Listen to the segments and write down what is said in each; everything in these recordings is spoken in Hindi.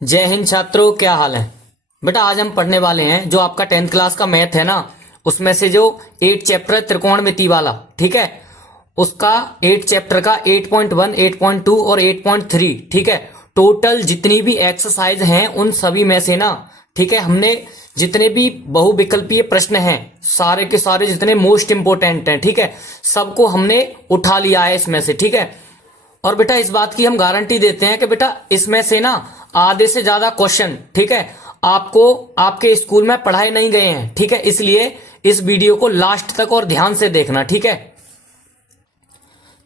जय हिंद छात्रों, क्या हाल है। बेटा आज हम पढ़ने वाले हैं जो आपका 10th क्लास का मैथ है ना, उसमें से जो 8 चैप्टर त्रिकोणमिति वाला, ठीक है, उसका 8 चैप्टर का 8.1, 8.2 और 8.3, ठीक है, टोटल जितनी भी एक्सरसाइज हैं उन सभी में से ना, ठीक है, हमने जितने भी बहुविकल्पीय प्रश्न हैं सारे के सारे जितने मोस्ट इंपोर्टेंट हैं, ठीक है, सबको हमने उठा लिया है इसमें से, ठीक है। और बेटा इस बात की हम गारंटी देते हैं कि बेटा इसमें से ना आधे से ज्यादा क्वेश्चन, ठीक है, आपको आपके स्कूल में पढ़ाए नहीं गए हैं, ठीक है, इसलिए इस वीडियो को लास्ट तक और ध्यान से देखना, ठीक है।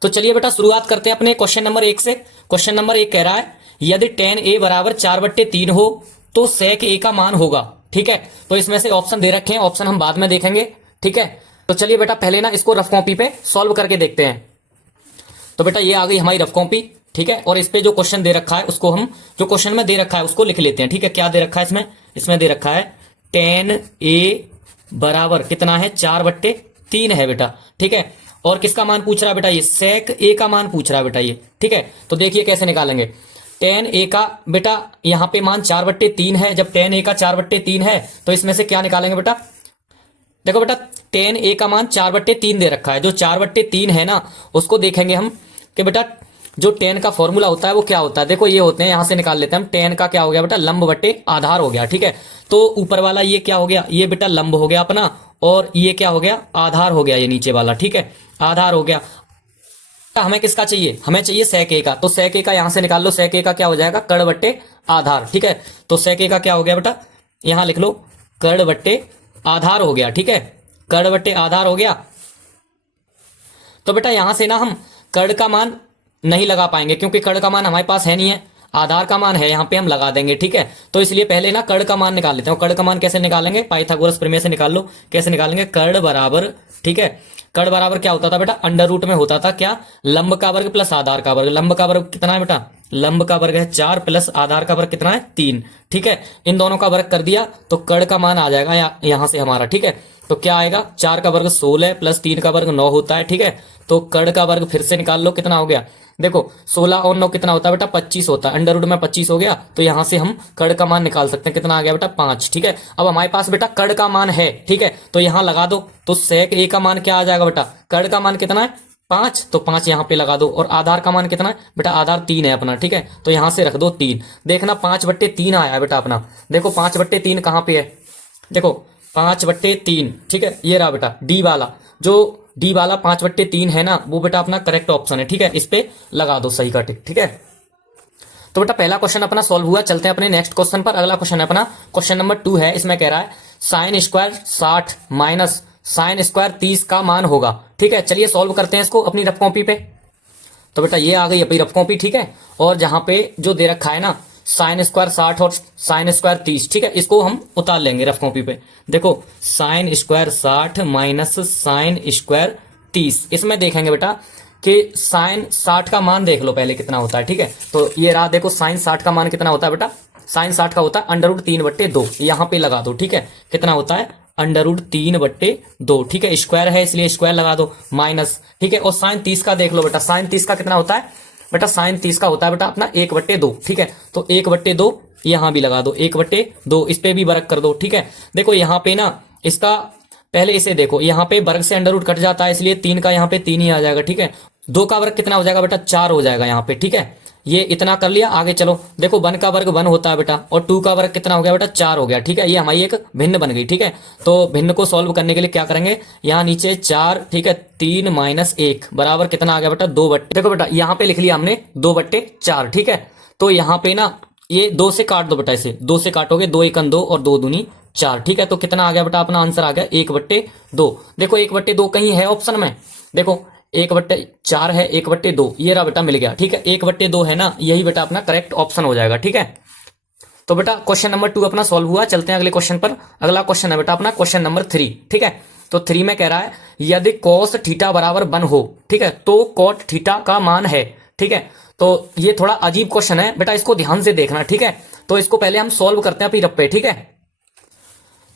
तो चलिए बेटा शुरुआत करते हैं अपने क्वेश्चन नंबर 1 से। क्वेश्चन नंबर 1 कह रहा है यदि tan a बराबर 4/3 हो तो sec a का मान होगा, ठीक है। तो इसमें से ऑप्शन दे रखे हैं, ऑप्शन हम बाद में देखेंगे, ठीक है। तो चलिए बेटा पहले ना इसको रफ कॉपी पे सॉल्व करके देखते हैं। तो बेटा ये आ गई हमारी रफ कॉपी, ठीक है, और इस पे जो क्वेश्चन दे रखा है उसको हम, जो क्वेश्चन में दे रखा है उसको लिख लेते हैं, ठीक है। क्या दे रखा है इसमें? इसमें दे रखा है tan a बराबर कितना है, 4/3 है बेटा, ठीक है। और किसका मान पूछ रहा है बेटा? ये sec a का मान पूछ रहा है बेटा ये, ठीक है। तो देखिए कैसे निकालेंगे। tan a का बेटा यहाँ पे मान 4/3 है, जब tan a का 4/3 है तो इसमें से क्या निकालेंगे बेटा? देखो बेटा tan a का मान 4/3 दे रखा है, जो 4/3 है ना उसको देखेंगे हम कि बेटा जो tan का फॉर्मूला होता है वो क्या होता है। देखो ये होते हैं, यहां से निकाल लेते हैं हम। tan का क्या हो गया बेटा? लंब बटे आधार हो गया, ठीक है। तो ऊपर वाला ये क्या हो गया? ये बेटा लंब हो गया अपना, और ये क्या हो गया? आधार हो गया, ये नीचे वाला, ठीक है, आधार हो गया। हमें किसका चाहिए? हमें चाहिए sec a का। तो sec a का यहां से निकाल लो, sec a का क्या हो जाएगा? कड़ बट्टे आधार, ठीक है। तो sec a का क्या हो गया बेटा? यहां लिख लो, कड़ बट्टे आधार हो गया, ठीक है, कड़ बट्टे आधार हो गया। तो बेटा यहां से ना हम कड़ का मान नहीं लगा पाएंगे क्योंकि कड़ का मान हमारे पास है नहीं है, आधार का मान है, यहां पे हम लगा देंगे, ठीक है। तो इसलिए पहले ना कड़ का मान निकाल लेते हैं। कड़ का मान कैसे निकालेंगे? पाइथागोरस प्रमेय से निकाल लो। कैसे निकालेंगे? कड़ बराबर, ठीक है, कड़ बराबर क्या होता था बेटा? अंडर रूट में होता था क्या? लंब का वर्ग प्लस आधार का वर्ग। लंब का वर्ग कितना है बेटा? लंब का वर्ग है 4 प्लस आधार का वर्ग कितना है? 3, ठीक है। इन दोनों का वर्ग कर दिया तो कड़ का मान आ जाएगा यहां से हमारा, ठीक है। तो क्या आएगा? 4 का वर्ग 16 प्लस 3 का वर्ग 9 होता है, ठीक है। तो कड़ का वर्ग फिर से निकाल लो, कितना हो गया? देखो 16 और 9 कितना होता है बेटा? 25 होता है। अंडर रूट में 25 हो गया, तो यहां से हम कड़ का मान निकाल सकते हैं। कितना आ गया बेटा? 5, ठीक है। अब हमारे पास बेटा कड़ का मान है, ठीक है, तो यहां लगा दो। तो sec a का मान क्या आ जाएगा बेटा? कड़ का मान कितना है? 5, तो 5 यहां पे लगा दो। और आधार का मान कितना है बेटा? आधार 3 है अपना, ठीक है, तो यहां से रख दो 3। देखना 5/3 आया है बेटा अपना। देखो 5/3 कहां पे है? देखो 5/3, ठीक है, ये रहा बेटा डी वाला। जो डी वाला 5/3 है ना, वो बेटा अपना करेक्ट ऑप्शन है, ठीक है। इस पे लगा दो सही का टिक, ठीक है। तो बेटा पहला क्वेश्चन अपना सॉल्व हुआ। चलते हैं अपने नेक्स्ट क्वेश्चन पर। अगला क्वेश्चन है अपना क्वेश्चन नंबर 2 है। इसमें कह रहा है sine square 60 minus sine square 30 का मान होगा, ठीक है। चलिए सॉल्व करते हैं इसको अपनी रफ कॉपी पे। तो बेटा ये आ गई अपनी रफ कॉपी, ठीक है। और जहां पे जो दे रखा है ना साइन स्क्वायर 60 और साइन स्क्वायर 30, ठीक है, इसको हम उतार लेंगे रफ कॉपी पे। देखो sine square 60 minus sine square 30, इसमें देखेंगे बेटा कि साइन 60 का मान देख लो पहले कितना होता है, ठीक है। तो ये रहा, देखो साइन 60 का मान कितना होता है बेटा? साइन 60 का होता है अंडर रूट 3/2, यहां पे लगा दो, ठीक है। कितना होता है? अंडर रूट 3/2, ठीक है। स्क्वायर है इसलिए स्क्वायर लगा दो, माइनस, ठीक है। और साइन 30 का देख लो बेटा, साइन 30 का कितना होता है बेटा? साइन 30 का होता है बेटा अपना 1/2, ठीक है। तो 1/2 यहां भी लगा दो, 1/2, इस पे भी वर्ग कर दो, ठीक है। देखो यहां पे ना इसका पहले इसे देखो, यहां पे वर्ग से अंडर रूट कट जाता है इसलिए 3 का यहां पे 3 ही आ जाएगा, ठीक है। 2 का वर्ग कितना हो जाएगा बेटा? 4 हो जाएगा यहां पे, ठीक है। ये इतना कर लिया, आगे चलो। देखो 1 का वर्ग 1 होता है बेटा, और 2 का वर्ग कितना हो गया बेटा? 4 हो गया, ठीक है। ये हमारी एक भिन्न बन गई, ठीक है। तो भिन्न को सॉल्व करने के लिए क्या करेंगे? यहाँ नीचे 4, ठीक है, 3 माइनस 1 बराबर कितना आ गया बेटा? 2 देखो बेटा यहाँ पे लिख लिया हमने 2/4, ठीक है। तो यहाँ पे ना ये 2 से काट दो बेटा, इसे 2 से काटोगे, 2 एकम 2 और 2 दूनी 4, ठीक है। तो कितना आ गया बेटा? अपना आंसर आ गया 1/2। देखो 1/2 कहीं है ऑप्शन में? देखो 1/4 है, 1/2, ये रहा बेटा मिल गया, ठीक है। 1/2 है ना, यही बेटा अपना करेक्ट ऑप्शन हो जाएगा, ठीक है। तो बेटा क्वेश्चन नंबर 2 अपना सॉल्व हुआ। चलते हैं अगले क्वेश्चन पर। अगला क्वेश्चन है बेटा अपना क्वेश्चन नंबर 3, ठीक है। तो 3 में कह रहा है यदि cos थीटा बराबर 1 हो, ठीक है, तो cot थीटा का मान है, ठीक है। तो ये थोड़ा अजीब क्वेश्चन है बेटा, इसको ध्यान से देखना, ठीक है। तो इसको पहले हम सॉल्व करते हैं अपनी रफ पे, ठीक है।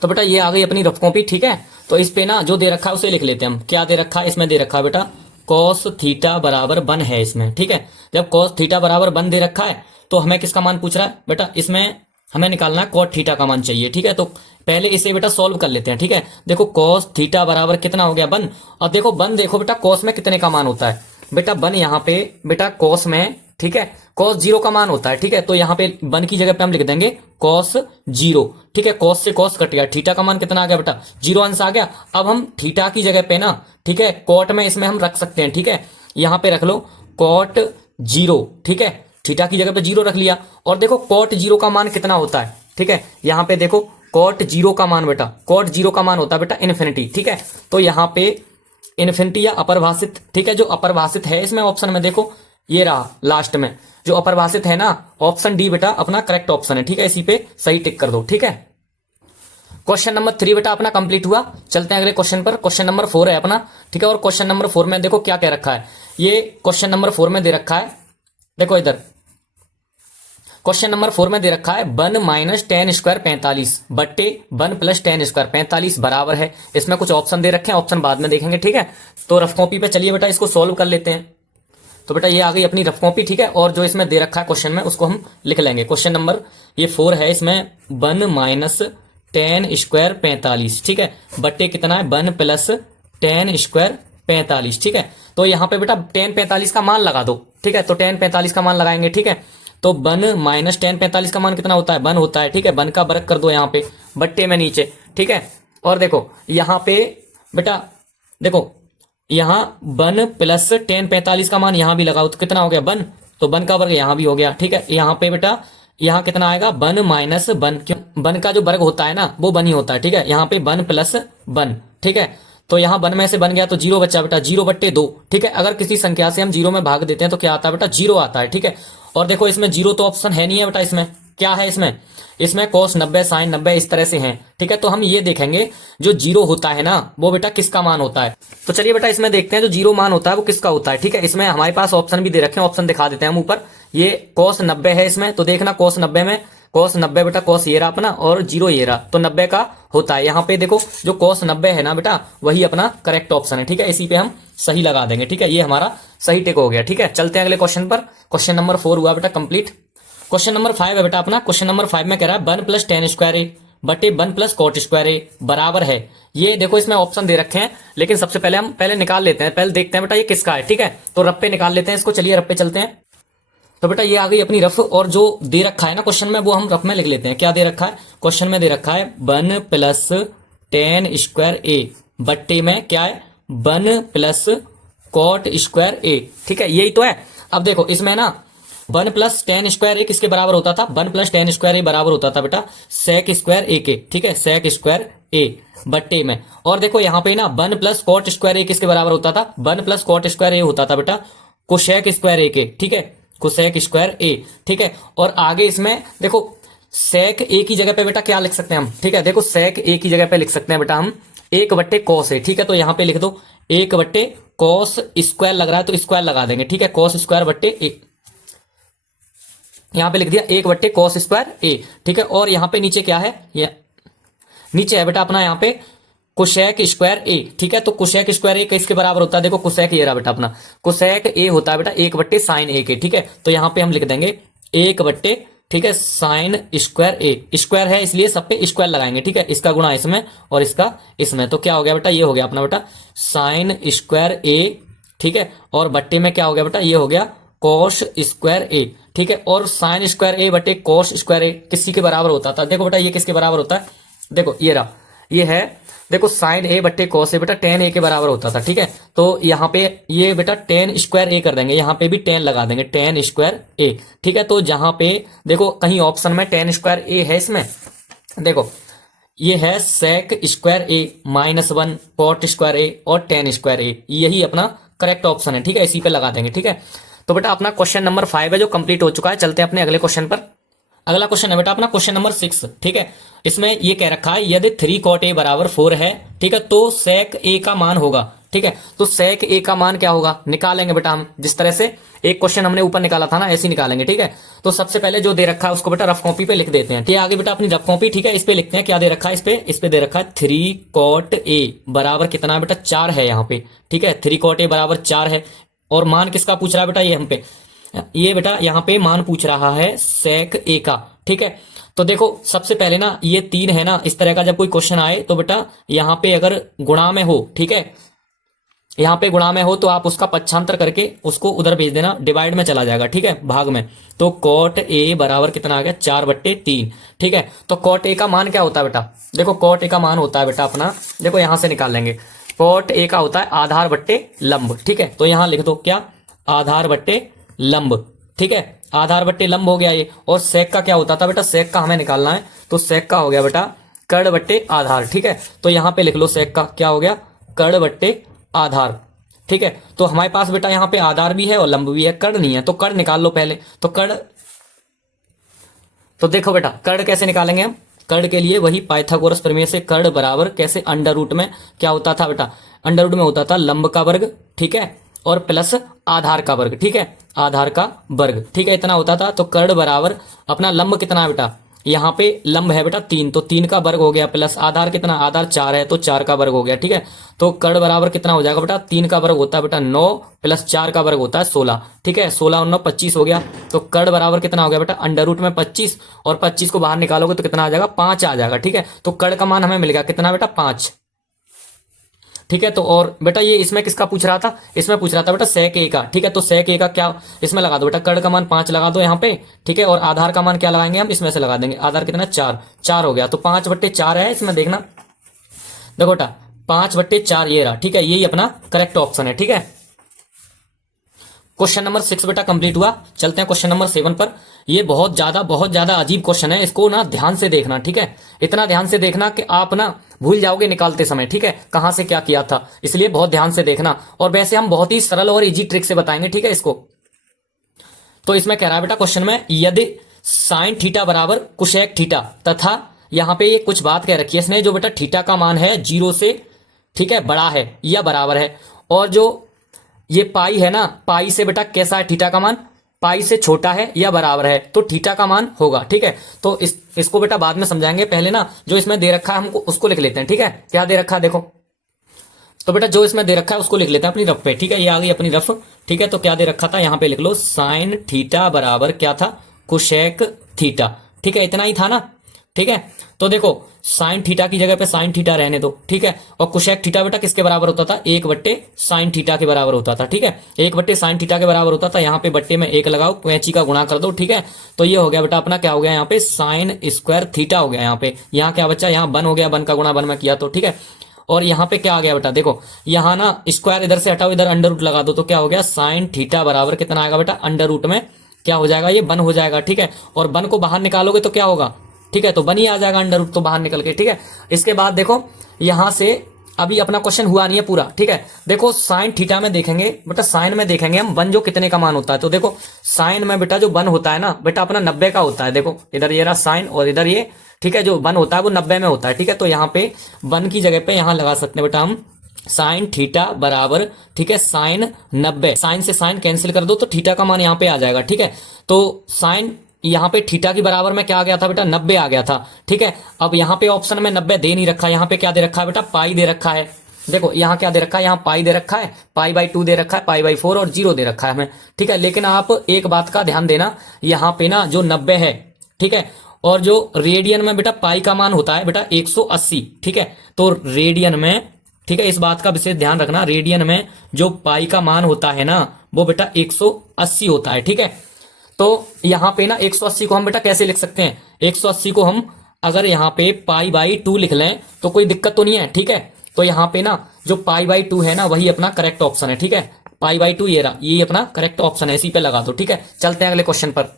तो बेटा ये आ गई अपनी रफ कॉपी, ठीक है। तो इस पे ना जो दे रखा है उसे लिख लेते हैं हम। क्या दे रखा है इसमें? दे रखा है बेटा कॉस थीटा बराबर 1 है इसमें, ठीक है। जब कॉस थीटा बराबर 1 दे रखा है तो हमें किसका मान पूछ रहा है बेटा, इसमें हमें निकालना है कॉट थीटा का मान चाहिए, ठीक है। तो पहले इसे बेटा सॉल्व कर लेते हैं, ठीक है। देखो कॉस थीटा बराबर कितना हो गया 1, और देखो 1 देखो बेटा कॉस में कितने का मान होता है बेटा, 1 यहाँ पे बेटा कॉस में, ठीक है, कॉस 0 का मान होता है, ठीक है। तो यहाँ पे 1 की जगह पे हम लिख देंगे कॉस 0, ठीक है। कॉस से कॉस कट गया, थीटा का मान कितना आ गया बेटा 0 अंश आ गया। अब हम थीटा की जगह पे ना, ठीक है, कॉट में इसमें हम रख सकते हैं, ठीक है। यहाँ पे रख लो कॉट 0, ठीक है, थीटा की जगह पे 0 रख लिया। और देखो कॉट 0 का मान कितना होता है, ठीक है। यहाँ पे देखो कॉट 0 का मान बेटा, कॉट 0 का मान होता है बेटा इन्फिनिटी, ठीक है। तो यहाँ पे इन्फिनिटी या अपरिभाषित, ठीक है, जो अपरिभाषित है इसमें ऑप्शन में देखो ये रहा लास्ट में जो अपरिभाषित है ना, ऑप्शन डी बेटा अपना करेक्ट ऑप्शन है, ठीक है। इसी पे सही टिक कर दो, ठीक है। क्वेश्चन नंबर 3 बेटा अपना कंप्लीट हुआ। चलते हैं अगले क्वेश्चन पर। क्वेश्चन नंबर 4 है अपना, ठीक है। और क्वेश्चन नंबर 4 में देखो क्या क्या रखा है, ये क्वेश्चन नंबर 4 में दे रखा है, देखो इधर क्वेश्चन नंबर 4 में दे रखा है 1 माइनस टेन स्क्वायर 45 बट्टे 1 प्लस टेन स्क्वायर 45 बराबर है। इसमें कुछ ऑप्शन दे रखे हैं, ऑप्शन बाद में देखेंगे, ठीक है। तो रफ कॉपी पे चलिए बेटा इसको सॉल्व कर लेते हैं। तो बेटा ये आ गई अपनी रफ कॉपी, ठीक है। और जो इसमें दे रखा है क्वेश्चन में उसको हम लिख लेंगे। क्वेश्चन नंबर ये 4 है, इसमें 1 माइनस टेन स्क्वायर 45, ठीक है, बट्टे कितना है 1 प्लस टेन स्क्वायर 45, ठीक है। तो यहाँ पे बेटा टेन 45 का मान लगा दो, ठीक है। तो टेन 45 का मान लगाएंगे, ठीक है। तो 1 माइनस टेन 45 का मान कितना होता है 1 होता है, ठीक है। 1 का वर्ग कर दो यहाँ पे बट्टे में नीचे, ठीक है। और देखो यहाँ पे बेटा देखो यहाँ 1 प्लस टेन 45 का मान यहाँ भी लगाओ तो कितना हो गया 1, तो 1 का वर्ग यहाँ भी हो गया, ठीक है। यहाँ पे बेटा यहाँ कितना आएगा 1 माइनस 1, क्यों 1 का जो वर्ग होता है ना वो 1 ही होता है, ठीक है। यहाँ पे 1 प्लस 1, ठीक है। तो यहाँ 1 में से बन गया तो 0 बचा बेटा, 0 बट्टे 2, ठीक है। अगर किसी संख्या से हम 0 में भाग देते हैं तो क्या आता है बेटा 0 आता है, ठीक है। और देखो इसमें 0 तो ऑप्शन है नहीं है बेटा, इसमें क्या है, इसमें cos 90 sin 90 इस तरह से हैं, ठीक है। तो हम ये देखेंगे जो 0 होता है ना वो बेटा किसका मान होता है। तो चलिए बेटा इसमें देखते हैं जो 0 मान होता है वो किसका होता है, ठीक है। इसमें हमारे पास ऑप्शन भी दे रखे हैं, ऑप्शन दिखा देते हैं हम ऊपर। ये cos 90 है इसमें, तो देखना cos 90 में cos 90 बेटा cos ये रहा अपना और 0 ये रहा, तो 90 का होता है। यहाँ पे देखो जो cos 90 है ना बेटा वही अपना करेक्ट ऑप्शन है, ठीक है। इसी पे हम सही लगा देंगे, ठीक है। ये हमारा सही टिक हो गया, ठीक है। चलते हैं अगले क्वेश्चन पर। क्वेश्चन नंबर 4 हुआ बेटा कंप्लीट। क्वेश्चन नंबर 5 है बेटा अपना। क्वेश्चन नंबर 5 में कह रहा है 1 प्लस टेन स्क्वायर ए बटे 1 प्लस कॉट स्क्वायर ए बराबर है। ये देखो इसमें ऑप्शन दे रखे हैं, लेकिन सबसे पहले हम निकाल लेते हैं, पहले देखते हैं बेटा ये किसका है, ठीक है। तो रफ पे निकाल लेते हैं इसको, चलिए रफ पे चलते हैं। तो बेटा ये आ गई अपनी रफ, और जो दे रखा है ना क्वेश्चन में वो हम रफ में लिख लेते हैं। क्या दे रखा है क्वेश्चन में, दे रखा है 1 प्लस टेन स्क्वायर ए बट्टे में क्या है 1 प्लस कॉट स्क्वायर ए, ठीक है। यही तो है। अब देखो इसमें ना 1 प्लस टेन स्क्वायर ए किसके बराबर होता था, 1 प्लस टेन स्क्वायर ए बराबर होता था बेटा सेक स्क्वायर ए के, ठीक है, सेक स्क्वायर ए बट्टे में। और देखो यहाँ पे ना 1 प्लस कॉट स्क्वायर ए किसके बराबर होता था, 1 प्लस कॉट स्क्वायर ए होता था बेटा कोसेक स्क्वायर ए के, ठीक है, कोसेक स्क्वायर ए, ठीक है। और आगे इसमें देखो सेक ए की जगह पे बेटा क्या लिख सकते हैं हम, ठीक है। देखो सेक ए की जगह पे लिख सकते हैं बेटा हम 1 बट्टे कॉस ए, ठीक है। तो यहाँ पे लिख दो 1 बट्टे कॉस स्क्वायर लग रहा है तो स्क्वायर लगा देंगे, ठीक है। कॉस स्क्वायर बट्टे ए, यहाँ पे लिख दिया 1 बट्टे कॉस स्क्वायर ए, ठीक है। और यहाँ पे नीचे क्या है, ये नीचे है बेटा अपना यहाँ पे कोसेक स्क्वायर ए, ठीक है। तो कोसेक स्क्वायर ए किसके बराबर होता है, देखो कोसेक ये रहा बेटा अपना, कोसेक ए होता है बेटा 1 बट्टे साइन ए के, ठीक है। तो यहाँ पे हम लिख देंगे 1 बट्टे, ठीक है, साइन स्क्वायर ए, स्क्वायर है इसलिए सब पे स्क्वायर लगाएंगे, ठीक है। इसका गुणा इसमें और इसका इसमें, तो क्या हो गया बेटा ये हो गया अपना बेटा साइन स्क्वायर ए, ठीक है। और बट्टे में क्या हो गया बेटा ये हो गया कॉस स्क्वायर ए, ठीक है। और साइन स्क्वायर ए बटे कॉस स्क्वायर ए किसी के बराबर होता था, देखो बेटा ये किसके बराबर होता है, देखो ये रहा, ये है देखो साइन ए बट्टे कॉस ए बेटा टेन ए के बराबर होता था, ठीक है। तो यहाँ पे ये बेटा टेन स्क्वायर ए कर देंगे, यहाँ पे भी 10 लगा देंगे, 10 स्क्वायर ए, ठीक है। तो जहां पे देखो कहीं ऑप्शन में 10 स्क्वायर ए है, इसमें देखो ये है सेक स्क्वायर ए -1 कॉट स्क्वायर ए और 10 स्क्वायर ए, यही अपना करेक्ट ऑप्शन है, ठीक है। इसी पे लगा देंगे, ठीक है। तो बेटा अपना क्वेश्चन नंबर 5 है जो कंप्लीट हो चुका है। चलते हैं अपने अगले क्वेश्चन पर। अगला क्वेश्चन है बेटा अपना क्वेश्चन नंबर 6, ठीक है। इसमें ये कह रखा है यदि 3 कॉट ए बराबर 4 है, ठीक है, तो सेक ए का मान होगा, ठीक है। तो सेक ए का मान क्या होगा निकालेंगे बेटा हम, जिस तरह से एक क्वेश्चन हमने ऊपर निकाला था ना, ऐसे ही निकालेंगे, ठीक है। तो सबसे पहले जो दे रखा है उसको बेटा रफ कॉपी पे लिख देते हैं, ठीक है। आगे बेटा अपनी रफ कॉपी, ठीक है, इस पे लिखते हैं क्या दे रखा है, इस पे दे रखा है 3 cot A बराबर कितना है बेटा 4 है यहाँ पे, ठीक है। 3 cot A बराबर 4 है। और मान किसका पूछ रहा है बेटा, ये हम पे, ये बेटा यहाँ पे मान पूछ रहा है sec A का, ठीक है। तो देखो सबसे पहले ना ये 3 है ना, इस तरह का जब कोई क्वेश्चन आए तो बेटा यहाँ पे अगर गुणा में हो, ठीक है, यहाँ पे गुणा में हो तो आप उसका पक्षांतर करके उसको उधर भेज देना, डिवाइड में चला जाएगा, ठीक है, भाग में। तो cot A बराबर कितना आ गया 4/3, ठीक है। तो cot A का मान क्या होता है बेटा, देखो cot A का मान होता है बेटा अपना, देखो यहां से निकाल लेंगे। cot A का होता है आधार बट्टे लंब, ठीक है। तो यहां लिख दो क्या, आधार बट्टे लंब, ठीक है, आधार बट्टे लंब हो गया ये। और सेक का क्या होता था बेटा, सेक का हमें निकालना है, तो सेक का हो गया बेटा कर्ण बट्टे आधार, ठीक है। तो यहां पे लिख लो सेक का क्या हो गया, कर्ण बट्टे आधार, ठीक है। तो हमारे पास बेटा यहाँ पे आधार भी है और लंब भी है, कर्ण नहीं है, तो कर्ण निकाल लो पहले। तो कर्ण, तो देखो बेटा कर्ण कैसे निकालेंगे हम, कर्ण के लिए वही पाइथागोरस प्रमेय से, कर्ण बराबर कैसे, अंडर रूट में क्या होता था बेटा, अंडर रूट में होता था लंब का वर्ग, ठीक है, और प्लस आधार का वर्ग, ठीक है, आधार का वर्ग, ठीक है, इतना होता था। तो कर्ण बराबर अपना लंब कितना है बेटा, यहाँ पे लंब है बेटा 3, तो 3 का वर्ग हो गया, प्लस आधार कितना, आधार 4 है तो 4 का वर्ग हो गया, ठीक है। तो कर्ण बराबर कितना हो जाएगा बेटा, 3 का वर्ग होता है बेटा 9, प्लस 4 का वर्ग होता है 16, ठीक है, 16 और 9 25 हो गया। तो कर्ण बराबर कितना हो गया बेटा, अंडर रूट में 25, और 25 को बाहर निकालोगे तो कितना आ जाएगा, 5 आ जाएगा, ठीक है। तो कर्ण का मान हमें मिल गया कितना बेटा 5, ठीक है। तो और बेटा ये इसमें किसका पूछ रहा था, इसमें पूछ रहा था बेटा sec A का, ठीक है। तो sec A का क्या, इसमें लगा दो बेटा, कर्ण का मान 5 लगा दो यहाँ पे, ठीक है। और आधार का मान क्या लगाएंगे हम, इसमें से लगा देंगे, आधार कितना 4 हो गया। तो 5/4 है इसमें, देखना देखो बेटा 5/4 ये रहा, ठीक है, यही अपना करेक्ट ऑप्शन है, ठीक है। क्वेश्चन नंबर 6 बेटा कंप्लीट हुआ। चलते हैं क्वेश्चन नंबर 7 पर। ये बहुत ज्यादा अजीब क्वेश्चन है, इसको ना ध्यान से देखना, ठीक है, इतना ध्यान से देखना कि आप ना भूल जाओगे निकालते समय, ठीक है, कहां से क्या किया था, इसलिए बहुत ध्यान से देखना। और वैसे हम बहुत ही सरल और इजी ट्रिक से बताएंगे, ठीक है इसको। तो इसमें कह रहा है बेटा क्वेश्चन में, यदि साइन थीटा बराबर कुशेक थीटा तथा यहां पे ये कुछ बात कह रखी है इसने, जो बेटा थीटा का मान है 0 से, ठीक है, बड़ा है या बराबर है, और जो ये पाई है ना, पाई से बेटा कैसा है थीटा का मान, पाई से छोटा है या बराबर है, तो थीटा का मान होगा, ठीक है। तो इसको बेटा बाद में समझाएंगे, पहले ना जो इसमें दे रखा है हमको उसको लिख लेते हैं, ठीक है। क्या दे रखा है देखो, तो बेटा जो इसमें दे रखा है उसको लिख लेते हैं अपनी रफ पे, ठीक है, ये आ गई अपनी रफ, ठीक है। तो क्या दे रखा था, यहाँ पे लिख लो साइन थीटा बराबर क्या था, कुशेक थीटा, ठीक है, इतना ही था ना, ठीक है। तो देखो साइन थीटा की जगह पे साइन थीटा रहने दो, ठीक है। और कुशेक थीटा बेटा किसके बराबर होता था, 1/sin थीटा के बराबर होता था, ठीक है, 1/sin थीटा के बराबर होता था। यहाँ पे बट्टे में 1 लगाओ, कैंची का गुणा कर दो, ठीक है। तो ये हो गया बेटा अपना क्या हो गया, यहाँ पे साइन स्क्वायर थीटा हो गया, यहाँ पे, यहाँ क्या बच्चा, यहाँ बन हो गया, बन का गुणा बन में किया तो, ठीक है। और यहाँ पे क्या आ गया बेटा, देखो यहाँ ना स्क्वायर इधर से हटाओ, इधर अंडर रूट लगा दो, तो क्या हो गया, साइन थीटा बराबर कितना आएगा बेटा, अंडर रूट में क्या हो जाएगा, ये बन हो जाएगा, ठीक है। और बन को बाहर निकालोगे तो क्या होगा, ठीक है, तो बन ही आ जाएगा अंडर रूट तो बाहर निकल के, ठीक है। इसके बाद देखो यहां से अभी अपना क्वेश्चन हुआ नहीं है पूरा, ठीक है। देखो साइन थीटा में देखेंगे बेटा, साइन में देखेंगे हम बन जो कितने का मान होता है, तो देखो साइन में बेटा जो बन होता है ना बेटा अपना 90 का होता है, देखो इधर ये रहा साइन और इधर ये, ठीक है, जो बन होता है वो 90 में होता है, ठीक है। तो यहाँ पे बन की जगह पे यहाँ लगा सकते हैं बेटा हम साइन थीटा बराबर, ठीक है, साइन 90, साइन से साइन कैंसिल कर दो तो थीटा का मान यहाँ पे आ जाएगा, ठीक है। तो साइन यहाँ पे थीटा की बराबर में क्या आ गया था बेटा, 90 आ गया था, ठीक है। अब यहाँ पे ऑप्शन में 90 दे नहीं रखा, यहाँ पे क्या दे रखा है बेटा, पाई दे रखा है, देखो यहाँ क्या दे रखा है, यहाँ पाई दे रखा है, पाई/2 दे रखा है, पाई/4 और 0 दे रखा है हमें, ठीक है। लेकिन आप एक बात का ध्यान देना, यहाँ पे ना जो 90 है, ठीक है, और जो रेडियन में बेटा पाई का मान होता है बेटा 180, ठीक है। तो रेडियन में, ठीक है, इस बात का विशेष ध्यान रखना, रेडियन में जो पाई का मान होता है ना वो बेटा 180 होता है, ठीक है। तो यहां पे ना 180 को हम बेटा कैसे लिख सकते हैं, 180 को हम अगर यहाँ पे पाई/2 लिख लें तो कोई दिक्कत तो नहीं है, ठीक है। तो यहाँ पे ना जो पाई/2 है ना वही अपना करेक्ट ऑप्शन है, ठीक है, पाई/2 ये रहा, ये अपना करेक्ट ऑप्शन है, इसी पे लगा दो, ठीक है। चलते हैं अगले क्वेश्चन पर।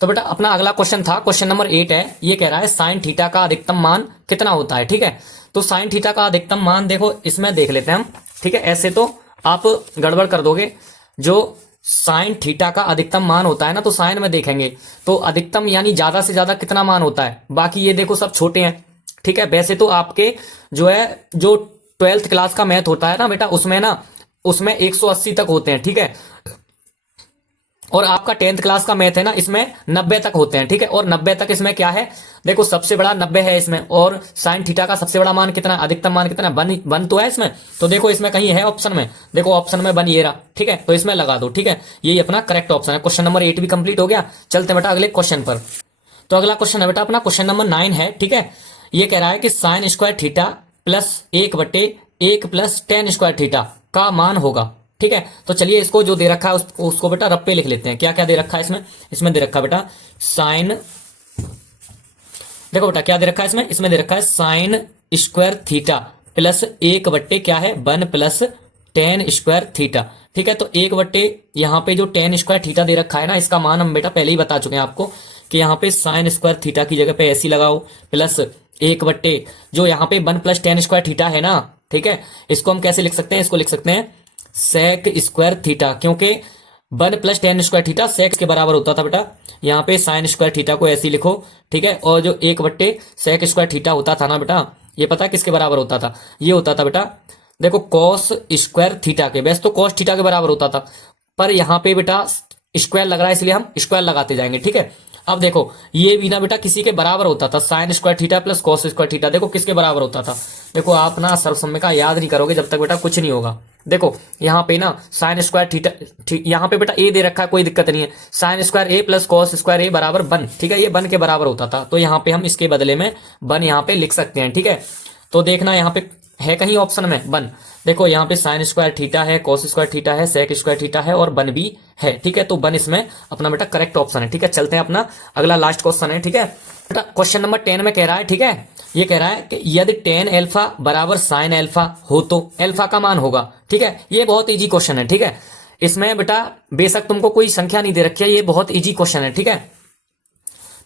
तो बेटा अपना अगला क्वेश्चन था, क्वेश्चन नंबर 8 है, ये कह रहा है साइन थीटा का अधिकतम मान कितना होता है, ठीक है। तो साइन थीटा का अधिकतम मान देखो इसमें देख लेते हैं हम, ठीक है, ऐसे तो आप गड़बड़ कर दोगे। जो साइन थीटा का अधिकतम मान होता है ना, तो साइन में देखेंगे तो अधिकतम यानी ज्यादा से ज्यादा कितना मान होता है, बाकी ये देखो सब छोटे हैं, ठीक है। वैसे तो आपके जो है जो 12th क्लास का मैथ होता है ना बेटा, उसमें 180 तक होते हैं, ठीक है। और आपका 10th क्लास का मैथ है ना, इसमें 90 तक होते हैं, ठीक है। और 90 तक इसमें क्या है, देखो सबसे बड़ा 90 है इसमें, और साइन थीटा का सबसे बड़ा मान कितना, अधिकतम मान कितना, वन तो है इसमें। तो देखो इसमें कहीं है ऑप्शन में, देखो ऑप्शन में वन ये रहा, ठीक है। तो इसमें लगा दो, ठीक है। यही अपना करेक्ट ऑप्शन है। क्वेश्चन नंबर 8 भी कंप्लीट हो गया। चलते हैं बेटा अगले क्वेश्चन पर। तो अगला क्वेश्चन है बेटा अपना क्वेश्चन नंबर 9 है, ठीक है। ये कह रहा है कि sine square theta plus 1/1 plus tan square theta का मान होगा, ठीक है। तो चलिए इसको जो दे रखा है उसको बेटा रफ पे लिख लेते हैं। क्या क्या दे रखा है इसमें, इसमें दे रखा है बेटा साइन, देखो बेटा क्या दे रखा है इसमें, इसमें दे रखा है साइन स्क्वायर थीटा प्लस 1/, क्या है 1 प्लस टेन स्क्वायर थीटा, ठीक है। तो 1/, यहाँ पे जो टेन स्क्वायर थीटा दे रखा है ना, इसका मान हम बेटा पहले ही बता चुके हैं आपको कि यहाँ पे साइन स्क्वायर थीटा की जगह पे ऐसी लगाओ, प्लस 1/, जो यहाँ पे 1 प्लस टेन स्क्वायर थीटा है ना, ठीक है। इसको हम कैसे लिख सकते हैं, इसको लिख सकते हैं सेक स्क्वायर थीटा, क्योंकि 1 plus tan square theta sec के बराबर होता था बेटा। यहाँ पे साइन स्क्वायर थीटा को ऐसे लिखो, ठीक है। और जो 1/, सेक स्क्वायर थीटा होता था ना बेटा, ये पता किसके बराबर होता था, ये होता था बेटा देखो कॉस स्क्वायर थीटा के। वैसे तो कॉस थीटा के बराबर होता था, पर यहाँ पे बेटा स्क्वायर लग रहा है इसलिए हम स्क्वायर लगाते जाएंगे, ठीक है। अब देखो ये भी ना बेटा किसी के बराबर होता था, sine square theta plus cos square theta, देखो किसके बराबर होता था। देखो आप ना सर्वसम्य का याद नहीं करोगे जब तक बेटा कुछ नहीं होगा। देखो यहाँ पे ना साइन स्क्वायर थीटा, यहाँ पे बेटा ए दे रखा है, कोई दिक्कत नहीं है। साइन स्क्वायर ए प्लस कॉस स्क्वायर ए बराबर 1, ठीक है। ये 1 के बराबर होता था, तो यहाँ पे हम इसके बदले में 1 यहाँ पे लिख सकते हैं, ठीक है। तो देखना यहाँ पे है कहीं ऑप्शन में 1, देखो यहाँ पे साइन स्क्वायर थीटा है, कॉस स्क्वायर थीटा है, सेक स्क्वायर थीटा है और 1 भी है, ठीक है। तो 1 इसमें अपना बेटा करेक्ट ऑप्शन है, ठीक है। चलते हैं अपना अगला लास्ट क्वेश्चन है, ठीक है बेटा। क्वेश्चन नंबर 10 में कह रहा है, ठीक है, ये कह रहा है कि यदि टेन एल्फा बराबर साइन एल्फा हो तो एल्फा का मान होगा, ठीक है। ये बहुत इजी क्वेश्चन है, ठीक है। इसमें बेटा बेशक तुमको कोई संख्या नहीं दे रखी है, ये बहुत इजी क्वेश्चन है, ठीक है।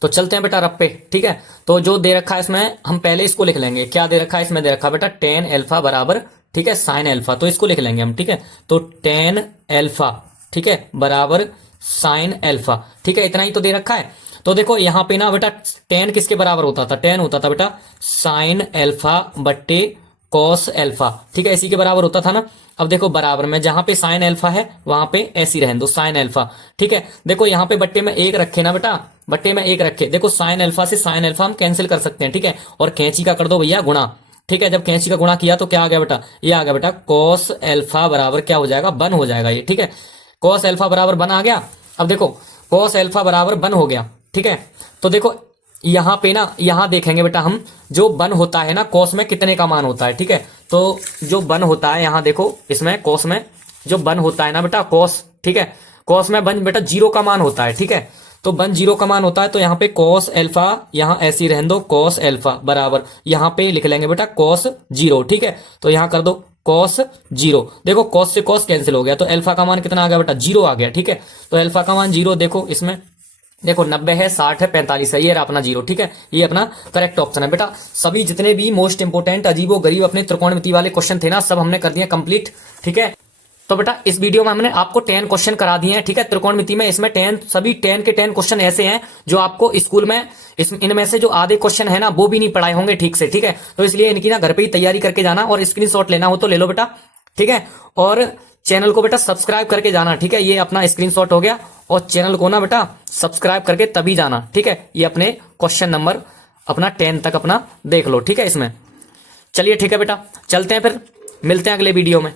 तो चलते हैं बेटा रफ पे, ठीक है। तो जो दे रखा है इसमें हम पहले इसको लिख लेंगे। क्या दे रखा है इसमें, दे रखा है बेटा टेन एल्फा बराबर, ठीक है, साइन एल्फा। तो इसको लिख लेंगे हम, ठीक है। तो टेन एल्फा, ठीक है, बराबर साइन एल्फा, ठीक है। इतना ही तो दे रखा है। तो देखो यहाँ पे ना बेटा टेन किसके बराबर होता था, टेन होता था बेटा साइन एल्फा बट्टे कॉस एल्फा, ठीक है, इसी के बराबर होता था ना। अब देखो बराबर में जहां पे साइन एल्फा है वहां पे ऐसी रहने दो साइन एल्फा, ठीक है। देखो यहाँ पे बट्टे में 1 रखे ना बेटा, बट्टे में 1 रखे, देखो साइन एल्फा से साइन एल्फा हम कैंसिल कर सकते हैं, ठीक है। और कैंची का कर दो भैया गुणा, ठीक है। जब कैंची का गुणा किया तो क्या आ गया बेटा, ये आ गया बेटा कॉस एल्फा बराबर क्या हो जाएगा, 1 हो जाएगा ये, ठीक है। कॉस एल्फा बराबर 1 आ गया। अब देखो कॉस एल्फा बराबर 1 हो गया, ठीक है। तो देखो यहाँ पे ना, यहाँ देखेंगे बेटा हम, जो 1 होता है ना कॉस में कितने का मान होता है, ठीक है। तो जो 1 होता है यहाँ देखो इसमें कॉस में जो 1 होता है ना बेटा कॉस, ठीक है, कॉस में 1 बेटा 0 का मान होता है, ठीक है। तो 1 0 का मान होता है, तो यहाँ पे कॉस एल्फा यहाँ ऐसी रहने दो कॉस एल्फा बराबर, यहाँ पे लिख लेंगे बेटा कॉस 0, ठीक है। तो यहाँ कर दो कॉस 0, देखो कॉस से कॉस कैंसिल हो गया, तो एल्फा का मान कितना आ गया बेटा 0 आ गया, ठीक है। तो एल्फा का मान 0, देखो इसमें देखो 90 है, 60 है, 45 है, ये रहा अपना 0, ठीक है। ये अपना करेक्ट ऑप्शन है बेटा। सभी जितने भी मोस्ट इंपोर्टेंट अजीबो गरीब अपने त्रिकोणमिति वाले क्वेश्चन थे ना, सब हमने कर दिए कंप्लीट, ठीक है। तो बेटा इस वीडियो में हमने आपको 10 क्वेश्चन करा दिए हैं, ठीक है, त्रिकोणमिति में। इसमें 10 सभी 10 के 10 क्वेश्चन ऐसे हैं जो आपको स्कूल में इनमें से जो आधे क्वेश्चन है ना वो भी नहीं पढ़ाए होंगे ठीक से, ठीक है। तो इसलिए इनकी ना घर पे ही तैयारी करके जाना, और स्क्रीनशॉट लेना हो तो ले लो बेटा, ठीक है। और चैनल को बेटा सब्सक्राइब करके जाना, ठीक है। ये अपना स्क्रीनशॉट हो गया, और चैनल को ना बेटा सब्सक्राइब करके तभी जाना, ठीक है। ये अपने क्वेश्चन नंबर अपना 10 तक अपना देख लो, ठीक है इसमें। चलिए ठीक है बेटा, चलते हैं फिर, मिलते हैं अगले वीडियो में।